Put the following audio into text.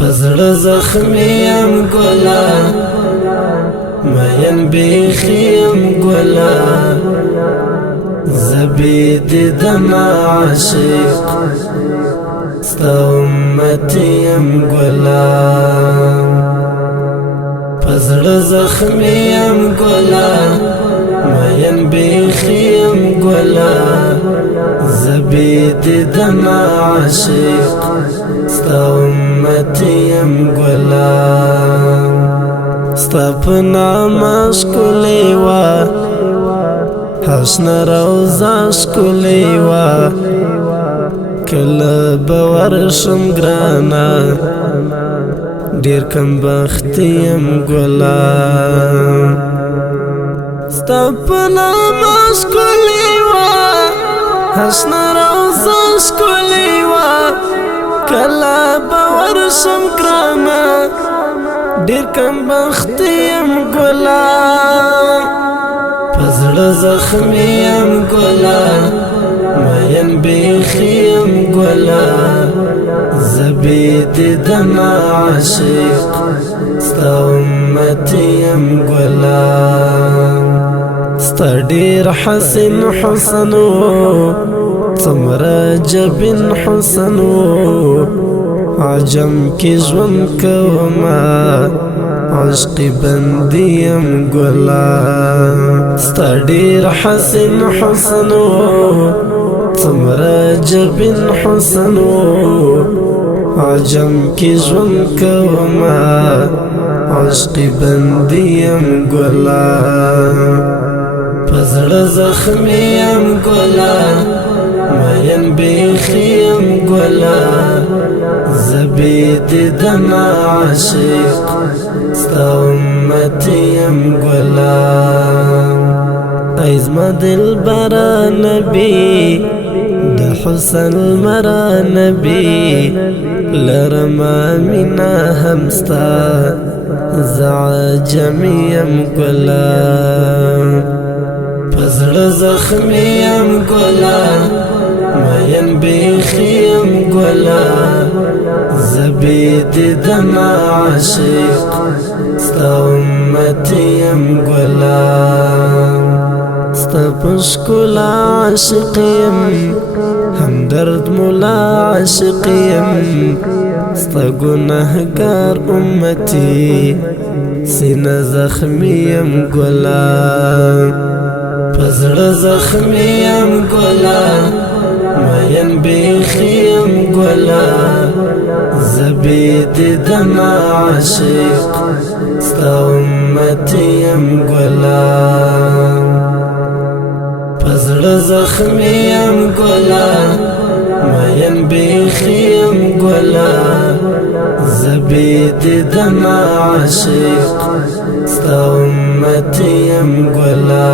پزړه زخمی ام ګلا مین بیخیم ګلا زبید دم عاشق ستا امتی ام ګلا پزړه زخمی ام ګلا مین بیخیم ګلا زبید دم عاشق ستا امتی ام ګلا ستا په نامه ښکلې وه حسن روضه ښکلې وه کله به ورشم ګرانه ډېر کم بختي یم ګله ستا په نامه ښکلې وه حسن روضه ښکلې وه کله به ورشم ګرانه ډېر کم بختي یم ګله پزړه زخمی یم ګله مین بیخي یم ګله زبید دم عاشق ستا امتی یم ګله ستا ډېر حسن حسن و څومره جبین حسن و عجم کی ژوند کومه عشق بندي یم ګلا ستا ډېر حسن حسن و څومره جبین حسن و عجم کی ژوند کومه عشق بندي یم ګلا پزړه زخمی یم ګلا مین بیخي یم ګلا زبید دم عاشق ستا امتی یم ګلا ای زما دلبره نبی د حسن مرا نبی لرما مینا هم ستا زه عجمي یم ګلا پزړه زخمی یم ګلا مین بیخي یم ګلا زبید دم عاشق ستا امتی یم ګلا ستا په ښکلا عاشق یم همدرد مولا عاشق یم ستا ګنهګار امتی سینه زخمی یم ګلا پزړه زخمی یم ګلا مین بیخي یم ګلا زبید دم عاشق ستا امتی یم ګلا پزړه زخمی یم ګلا مین بیخي یم ګلا زبید دم عاشق ستا امتی یم ګلا